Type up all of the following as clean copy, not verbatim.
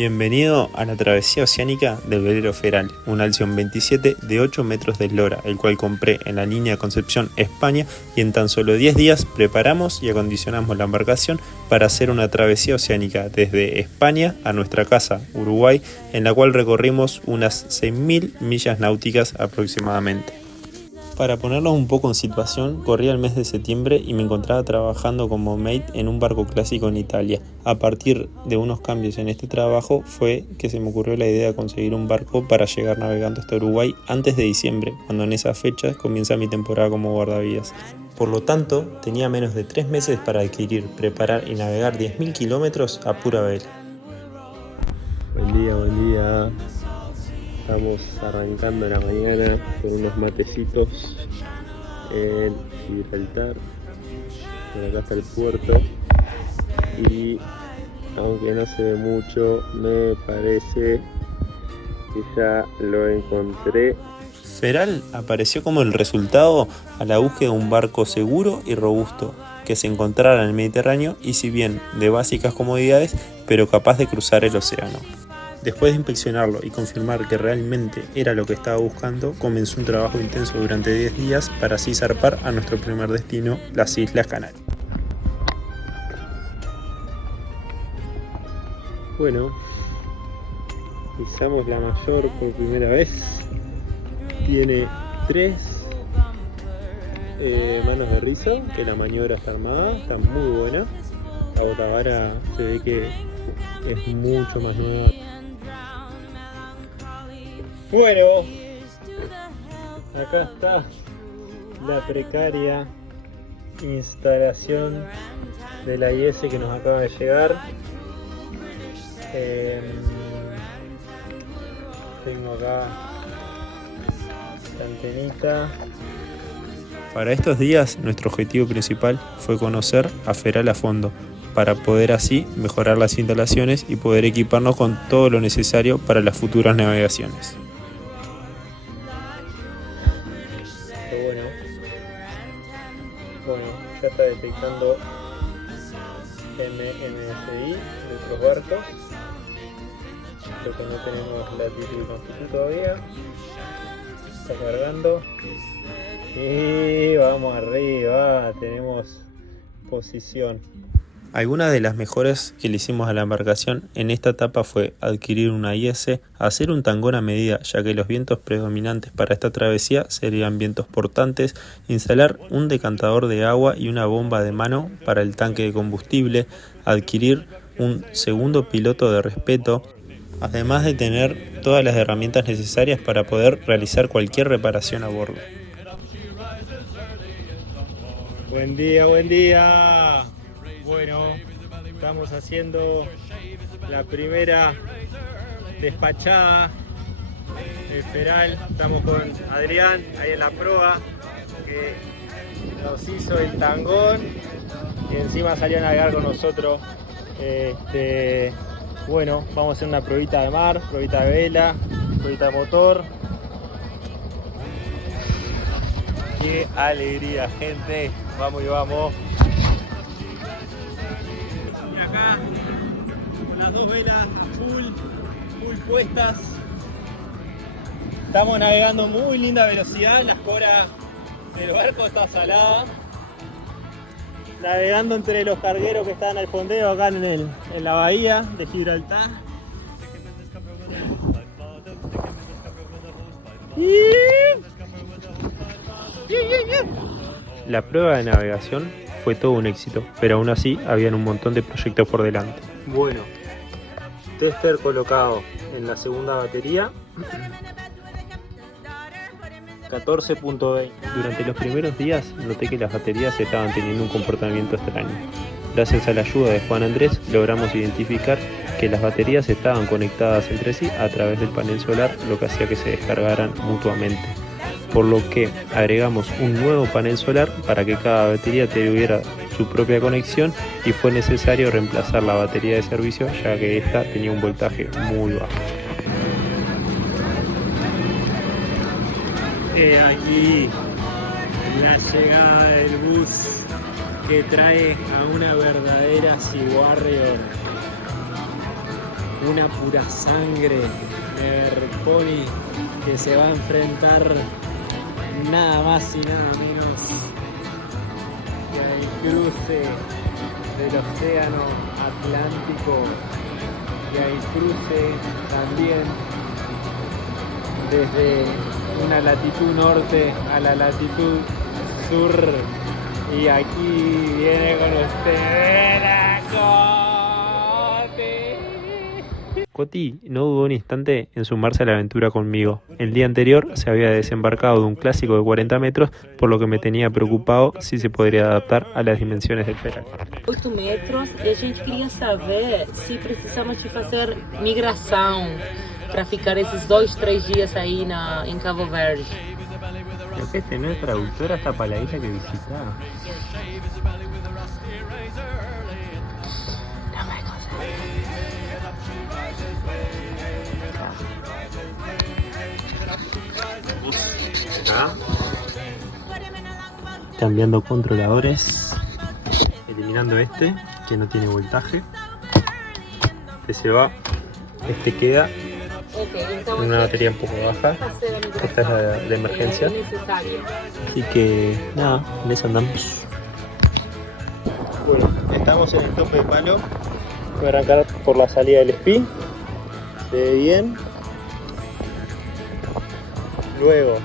Bienvenido a la travesía oceánica del velero Feral, un Alcyon 27 de 8 metros de eslora, el cual compré en la línea Concepción, España, y en tan solo 10 días preparamos y acondicionamos la embarcación para hacer una travesía oceánica desde España a nuestra casa, Uruguay, en la cual recorrimos unas 6.000 millas náuticas aproximadamente. Para ponernos un poco en situación, corría el mes de septiembre y me encontraba trabajando como mate en un barco clásico en Italia. A partir de unos cambios en este trabajo fue que se me ocurrió la idea de conseguir un barco para llegar navegando hasta Uruguay antes de diciembre, cuando en esa fecha comienza mi temporada como guardavías. Por lo tanto, tenía menos de 3 meses para adquirir, preparar y navegar 10.000 kilómetros a pura vela. Buen día. Estamos arrancando la mañana con unos matecitos en Gibraltar. Por acá está el puerto y aunque no se ve mucho, me parece que ya lo encontré. Feral apareció como el resultado a la búsqueda de un barco seguro y robusto que se encontrara en el Mediterráneo y, si bien de básicas comodidades, pero capaz de cruzar el océano. Después de inspeccionarlo y confirmar que realmente era lo que estaba buscando, comenzó un trabajo intenso durante 10 días para así zarpar a nuestro primer destino, las Islas Canarias. Bueno, pisamos la Mayor por primera vez. Tiene 3 manos de rizo, que la maniobra está armada, está muy buena. La botavara se ve que es mucho más nueva. Bueno, acá está la precaria instalación de la IS que nos acaba de llegar. Tengo acá la antenita. Para estos días, nuestro objetivo principal fue conocer a Feral a fondo, para poder así mejorar las instalaciones y poder equiparnos con todo lo necesario para las futuras navegaciones. Bueno, ya está detectando MNSI de otros barcos. Creo que no tenemos latitud y longitud todavía. Está cargando. Y vamos arriba, tenemos posición. Algunas de las mejoras que le hicimos a la embarcación en esta etapa fue adquirir una IS, hacer un tangón a medida, ya que los vientos predominantes para esta travesía serían vientos portantes, instalar un decantador de agua y una bomba de mano para el tanque de combustible, adquirir un segundo piloto de respeto, además de tener todas las herramientas necesarias para poder realizar cualquier reparación a bordo. Buen día. Bueno, estamos haciendo la primera despachada de Feral. Estamos con Adrián ahí en la proa, que nos hizo el tangón y encima salió a navegar con nosotros. Bueno, vamos a hacer una probita de mar, probita de vela, probita de motor. ¡Qué alegría, gente! Vamos y vamos. Acá con las 2 velas full puestas, estamos navegando muy linda velocidad, la escora del barco está salada, navegando entre los cargueros que están al fondeo acá en la bahía de Gibraltar. La prueba de navegación fue todo un éxito, pero aún así habían un montón de proyectos por delante. Bueno, tester colocado en la segunda batería, 14.20. Durante los primeros días noté que las baterías estaban teniendo un comportamiento extraño. Gracias a la ayuda de Juan Andrés logramos identificar que las baterías estaban conectadas entre sí a través del panel solar, lo que hacía que se descargaran mutuamente. Por lo que agregamos un nuevo panel solar para que cada batería tuviera su propia conexión y fue necesario reemplazar la batería de servicio, ya que esta tenía un voltaje muy bajo. Aquí la llegada del bus que trae a una verdadera Sea Warrior. una pura sangre de Pony que se va a enfrentar nada más y nada menos que al cruce del océano Atlántico y al cruce también desde una latitud norte a la latitud sur. Y aquí viene con ustedes la Coti. Coti no dudó un instante en sumarse a la aventura conmigo. El día anterior se había desembarcado de un clásico de 40 metros, por lo que me tenía preocupado si se podría adaptar a las dimensiones del Feral. 8 metros e a gente queria saber se precisamos de fazer migração para ficar esses 2-3 dias aí em Cabo Verde. Este no es traductor hasta para la isla que visitaba. No me Acá. Cambiando controladores. Eliminando este, que no tiene voltaje. Este se va. Este queda. En una batería un poco baja. Esta es la de emergencia. Así que nada, en eso andamos. Bueno, estamos en el tope de palo. Voy a arrancar por la salida del spin. Se ve bien. Luego,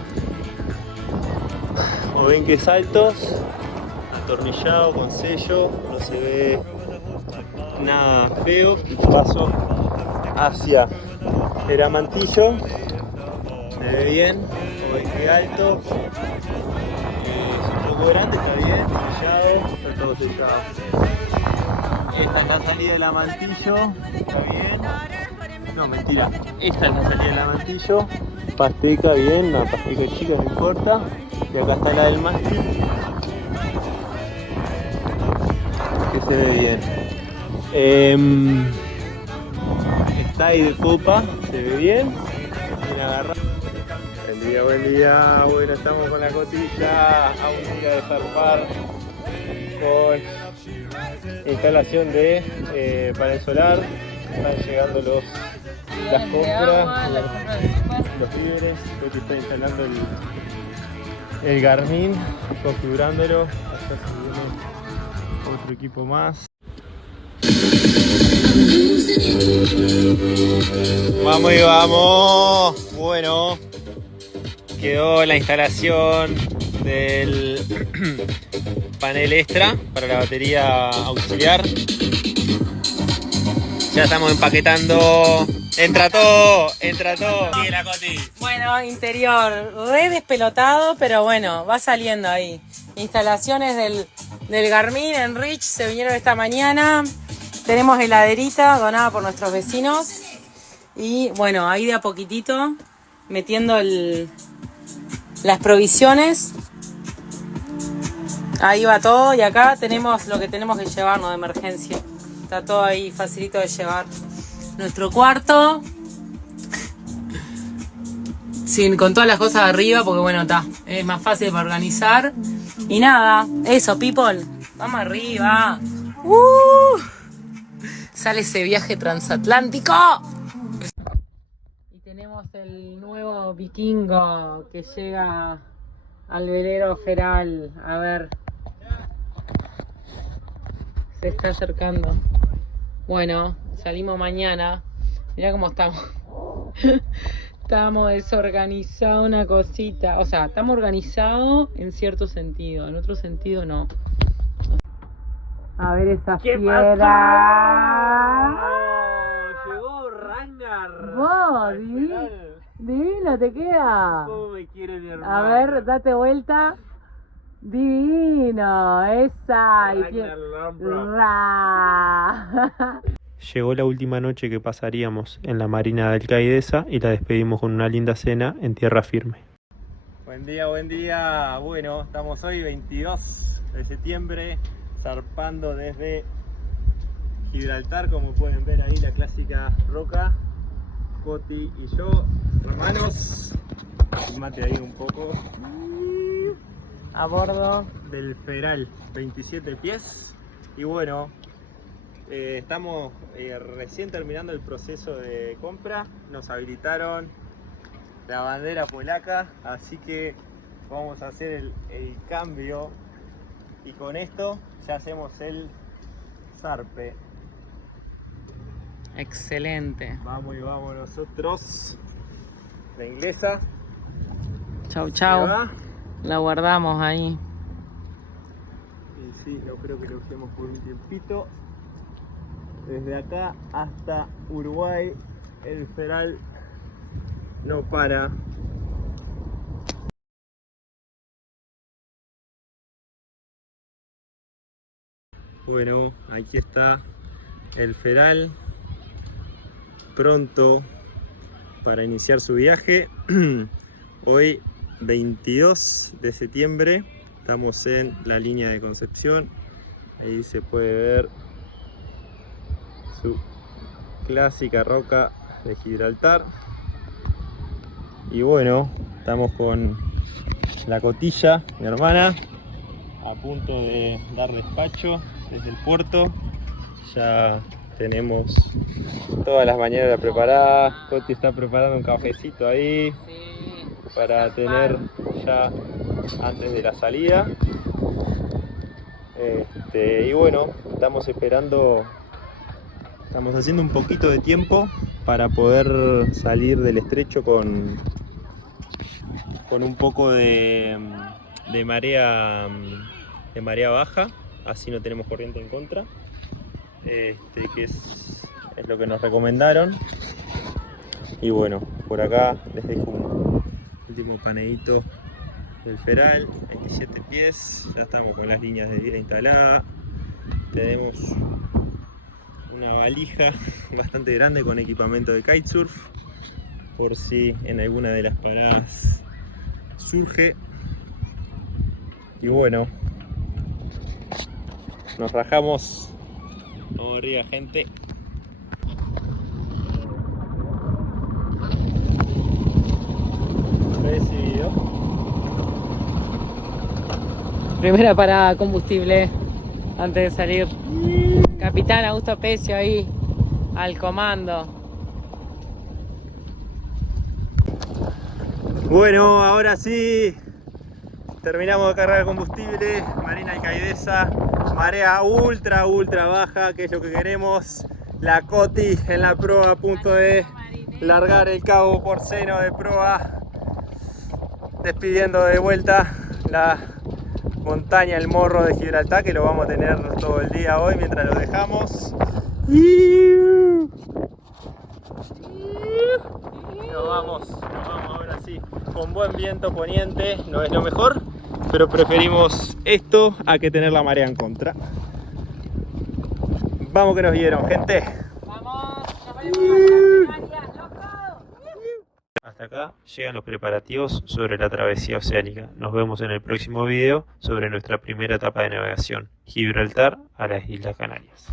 como ven que saltos, atornillado con sello, no se ve nada feo. Paso hacia el amantillo, se ve bien, como ven que alto, es un poco grande, está bien, sellado, está todo sellado. Esta es la salida del amantillo, está bien, no mentira, esta es la salida del amantillo, pasteca bien, una pasteca chica no importa, y acá está la del mástil, que se ve bien. Está ahí de popa, se ve bien, bien agarrado. Buen día, bueno, estamos con la cotilla, a un día de zarpar con instalación de panel solar. Están llegando las compras, los víveres. Coti está instalando el Garmin, configurándolo. Allá se viene otro equipo más. Vamos y vamos. Bueno, quedó la instalación del panel extra para la batería auxiliar. Ya estamos empaquetando. Entra todo, entra todo. Sigue la Coti. Bueno, interior re despelotado, pero bueno, va saliendo ahí. Instalaciones del Garmin en Rich se vinieron esta mañana. Tenemos heladerita donada por nuestros vecinos. Y bueno, ahí de a poquitito metiendo las provisiones. Ahí va todo y acá tenemos lo que tenemos que llevarnos de emergencia. Está todo ahí facilito de llevar. Nuestro cuarto. Con todas las cosas arriba porque bueno, es más fácil para organizar. Y nada, eso, people. Vamos arriba. Sale ese viaje transatlántico. Y tenemos el nuevo vikingo que llega al velero Feral. A ver. Se está acercando. Bueno, salimos mañana. Mirá cómo estamos. Estamos desorganizados, una cosita. O sea, estamos organizados en cierto sentido. En otro sentido no. A ver esa fiera. Llegó Ragnar. Vos, divino te queda. ¿Cómo me quiere mi hermano? A ver, date vuelta. Divino, esa. Llegó la última noche que pasaríamos en la marina del Caidesa y la despedimos con una linda cena en tierra firme. Buen día, buen día. Bueno, estamos hoy 22 de septiembre, zarpando desde Gibraltar, como pueden ver ahí la clásica roca. Coti y yo, hermanos. Mate ahí un poco. A bordo del Feral, 27 pies. Y bueno, Estamos recién terminando el proceso de compra. Nos habilitaron la bandera polaca, así que vamos a hacer el cambio y con esto ya hacemos el zarpe. Excelente. Vamos y vamos nosotros. La inglesa. Chau, chau. ¿Va? La guardamos ahí. Y sí, no creo que lo usemos por un tiempito. Desde acá hasta Uruguay, el feral no para. Bueno, aquí está el feral, pronto para iniciar su viaje. Hoy 22 de septiembre, estamos en la línea de Concepción. Ahí se puede ver su clásica roca de Gibraltar. Y bueno, estamos con la Cotilla, mi hermana, a punto de dar despacho desde el puerto. Ya tenemos todas las mañanas preparadas. Coti está preparando un cafecito ahí para tener ya antes de la salida. Y bueno, estamos esperando, estamos haciendo un poquito de tiempo para poder salir del estrecho con un poco de marea baja, así no tenemos corriente en contra, que es lo que nos recomendaron. Y bueno, por acá les dejo un último paneíto del feral, 27 pies, ya estamos con las líneas de vida instaladas. Tenemos una valija bastante grande con equipamiento de kitesurf, por si en alguna de las paradas surge. Y bueno, nos rajamos. Vamos arriba, gente. Recibido. Primera parada, combustible antes de salir. Capitán Augusto Pecio ahí al comando. Bueno, ahora sí terminamos de cargar combustible. Marina Alcaidesa, marea ultra baja, que es lo que queremos. La Coti en la proa a punto de largar el cabo porceno de proa, despidiendo de vuelta la montaña, el morro de Gibraltar, que lo vamos a tener todo el día hoy mientras lo dejamos. Nos vamos ahora sí, con buen viento poniente. No es lo mejor, pero preferimos esto a que tener la marea en contra. Vamos que nos vieron, gente. Vamos, nos vemos en la loco. Hasta acá llegan los preparativos sobre la travesía oceánica. Nos vemos en el próximo video sobre nuestra primera etapa de navegación, Gibraltar a las Islas Canarias.